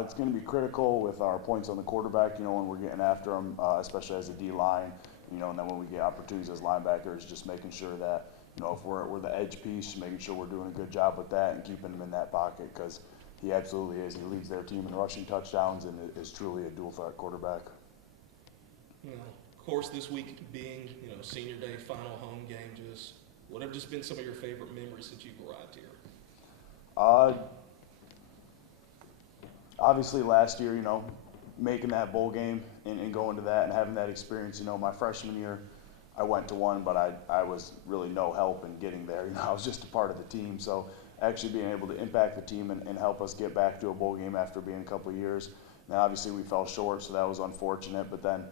It's going to be critical with our points on the quarterback, when we're getting after them, especially as a D-line, and then when we get opportunities as linebackers, just making sure that, if we're the edge piece, making sure we're doing a good job with that and keeping him in that pocket, because he absolutely is. He leads their team in rushing touchdowns and is truly a dual-threat quarterback. Of course, this week being, senior day, final home game, what have just been some of your favorite memories since you've arrived here? Obviously last year, making that bowl game and going to that and having that experience, my freshman year, I went to one, but I was really no help in getting there. I was just a part of the team. So actually being able to impact the team and help us get back to a bowl game after being a couple of years. Now, obviously we fell short, so that was unfortunate, but then,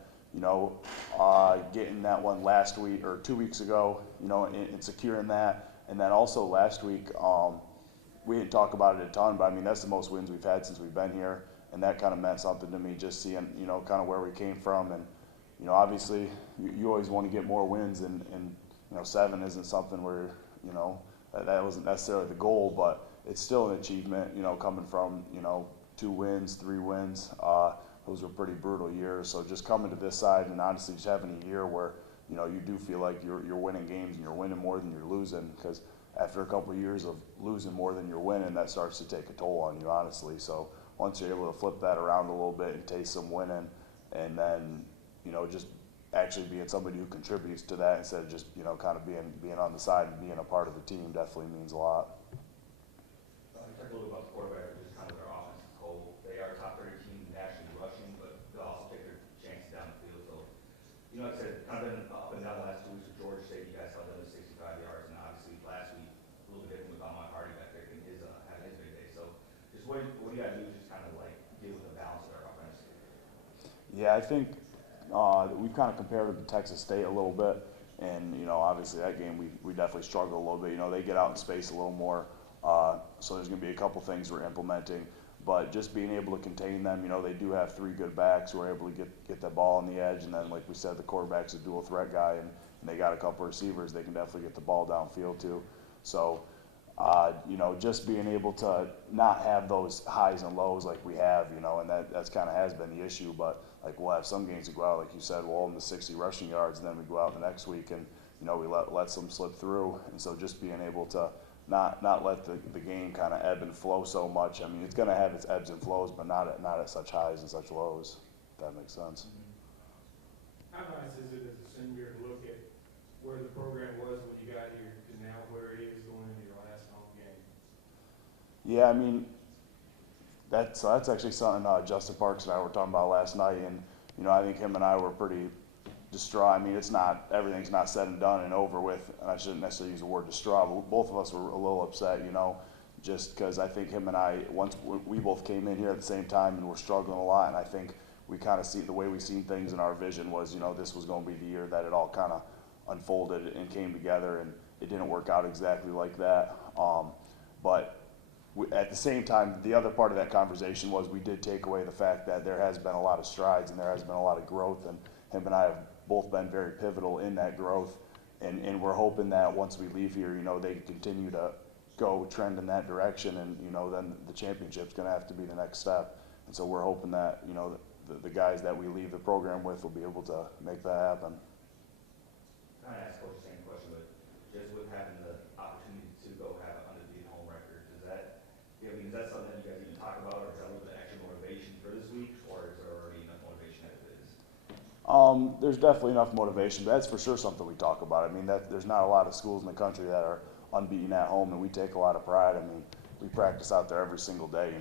getting that one last week or 2 weeks ago, and securing that. And then also last week, we didn't talk about it a ton, but I mean, that's the most wins we've had since we've been here. And that kind of meant something to me, just seeing, kind of where we came from. And, obviously you always want to get more wins, and 7 isn't something where, that wasn't necessarily the goal, but it's still an achievement, coming from, 2 wins, 3 wins. Those were pretty brutal years. So just coming to this side and honestly just having a year where, you do feel like you're winning games and you're winning more than you're losing, because after a couple of years of losing more than you're winning, that starts to take a toll on you, honestly. So once you're able to flip that around a little bit and taste some winning, and then, just actually being somebody who contributes to that instead of just, kind of being on the side and being a part of the team definitely means a lot. You talked a little about the quarterback, just kind of their offense as a whole. They are a top 30 team nationally rushing, but they'll also take their chances down the field. So, like I said, kind of been up and down the last 2 weeks with Georgia State. You guys held them to 65 yards, and obviously last week a little bit different with Ahmad Hardy back there having his big day. So, just what do you guys do to just kind of like deal with the balance of their offense? Yeah, I think we've kind of compared it to Texas State a little bit, and obviously that game we definitely struggled a little bit. They get out in space a little more, so there's going to be a couple things we're implementing, but just being able to contain them. They do have 3 good backs who are able to get that ball on the edge, and then like we said, the quarterback's a dual threat guy, and they got a couple of receivers they can definitely get the ball downfield too. So just being able to not have those highs and lows like we have, and that's kind of has been the issue. But like we'll have some games that go out, like you said, we'll hold them to 60 rushing yards, and then we go out the next week and we let some slip through. And so just being able to not let the game kind of ebb and flow so much. I mean, it's going to have its ebbs and flows, but not at such highs and such lows. If that makes sense. How nice is it as a senior to look at where the program was when you got here to now where it is going into your last home game? Yeah, I mean, that's actually something Justin Parks and I were talking about last night, and I think him and I were pretty distraught. I mean, everything's not said and done and over with, and I shouldn't necessarily use the word distraught, but both of us were a little upset, just because I think him and I, once we both came in here at the same time and we're struggling a lot, and I think we kind of see the way we seen things in our vision was, this was going to be the year that it all kind of unfolded and came together, and it didn't work out exactly like that. But at the same time, the other part of that conversation was we did take away the fact that there has been a lot of strides and there has been a lot of growth, and him and I have both been very pivotal in that growth, and we're hoping that once we leave here, they continue to go trend in that direction, and then the championship's going to have to be the next step. And so we're hoping that the guys that we leave the program with will be able to make that happen. Kind of ask Coach the same question, but just with having the opportunity to go have an undefeated home record, is that something that you guys even talk about, or is that a little bit extra motivation for this week, or is there already enough motivation as it is? There's definitely enough motivation, but that's for sure something we talk about. I mean, there's not a lot of schools in the country that are unbeaten at home, and we take a lot of pride. I mean, we practice out there every single day.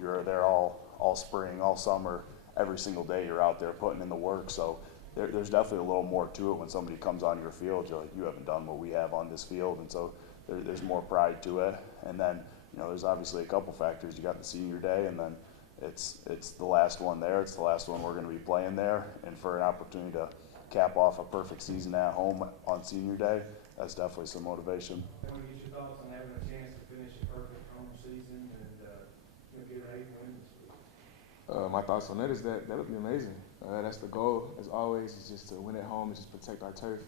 You're there all spring, all summer, every single day you're out there putting in the work. So there's definitely a little more to it when somebody comes on your field. You're like, you haven't done what we have on this field, and so there's more pride to it. And then there's obviously a couple factors. You got the senior day, and then it's the last one there. It's the last one we're going to be playing there, and for an opportunity to cap off a perfect season at home on senior day, that's definitely some motivation. And what are your thoughts on having a chance to finish a perfect home season and get an 8 win this week? My thoughts on that is that would be amazing. That's the goal, as always, is just to win at home and just protect our turf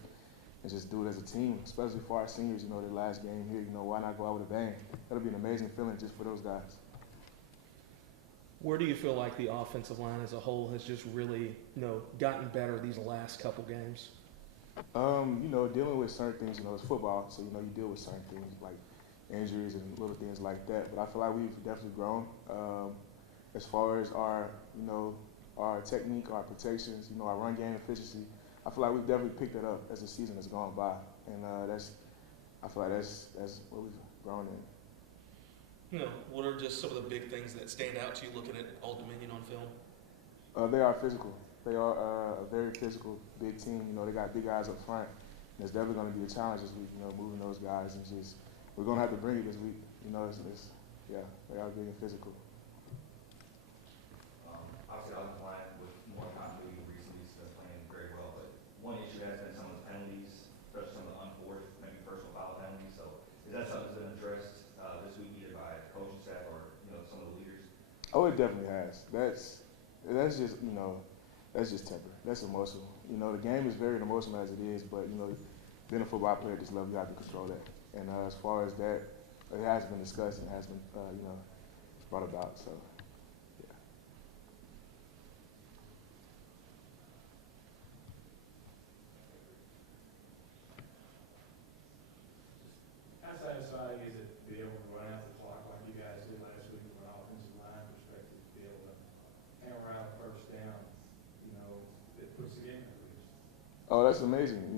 and just do it as a team, especially for our seniors, their last game here, why not go out with a bang? That'll be an amazing feeling just for those guys. Where do you feel like the offensive line as a whole has just really, gotten better these last couple games? Dealing with certain things, it's football, so, you deal with certain things like injuries and little things like that. But I feel like we've definitely grown as far as our technique, our protections, our run game efficiency. I feel like we've definitely picked it up as the season has gone by, and I feel like that's what we've grown in. What are just some of the big things that stand out to you looking at Old Dominion on film? They are physical. They are a very physical, big team. They got big guys up front. And it's definitely going to be a challenge this week, moving those guys. And we're going to have to bring it this week. They are big and physical. Obviously, I was playing with more continuity recently, so been playing very well. But one issue has been some of the penalties, especially some of the unforced, maybe personal foul penalties. So is that something that's been addressed this week either by the coaching staff or some of the leaders? Oh, it definitely has. That's just that's just temper. That's emotional. The game is very emotional as it is, but being a football player at this level, you have to control that. And as far as that, it has been discussed and has been brought about. So. How satisfying is it to be able to run out the clock like you guys did last week from an offensive line perspective, to be able to hammer out a first down, that puts the game at least? Oh, that's amazing.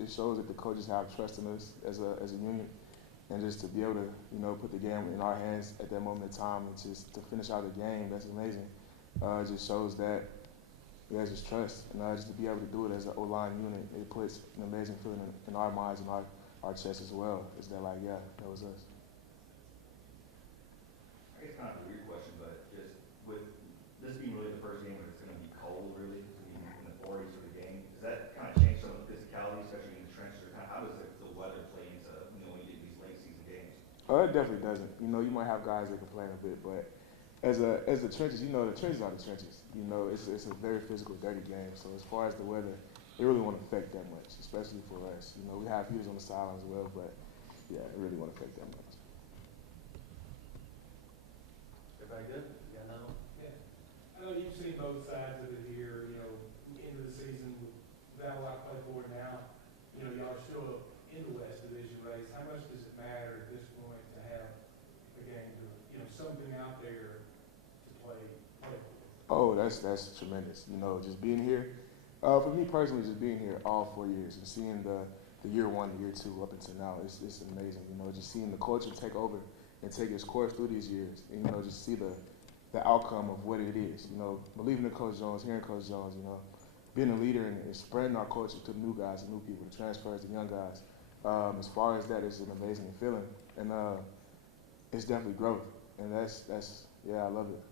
It shows that the coaches have trust in us as a unit, and just to be able to put the game in our hands at that moment in time and just to finish out the game, that's amazing. It just shows that there's just trust, and just to be able to do it as an O-line unit, it puts an amazing feeling in our minds and our chests as well. Is that that was us. I guess kind of a weird question, but just with this being really the first game where it's going to be cold, really, it's going to be in the 40s for the game, does that kind of change some of the physicality, especially in the trenches? Or how does the weather play into when you get these late season games? Oh, it definitely doesn't. You might have guys that complain a bit, but as the trenches, the trenches are the trenches. It's a very physical, dirty game. So as far as the weather, it really won't affect that much, especially for us. We have heaters on the sideline as well, but yeah, it really won't affect that much. Everybody good? You got another one? Yeah. I know you've seen both sides of it here, end of the season, without a lot to play for now. Y'all are still in the West Division race. How much does it matter at this point to have a game to, something out there to play for? Oh, that's tremendous. Just being here. For me personally, just being here all 4 years and seeing the year 1, year 2 up until now, it's amazing. Just seeing the culture take over and take its course through these years. And, just see the outcome of what it is. Believing in Coach Jones, hearing Coach Jones. Being a leader and spreading our culture to the new guys, the new people, the transfers, the young guys. As far as that, it's an amazing feeling, and it's definitely growth. And that's I love it.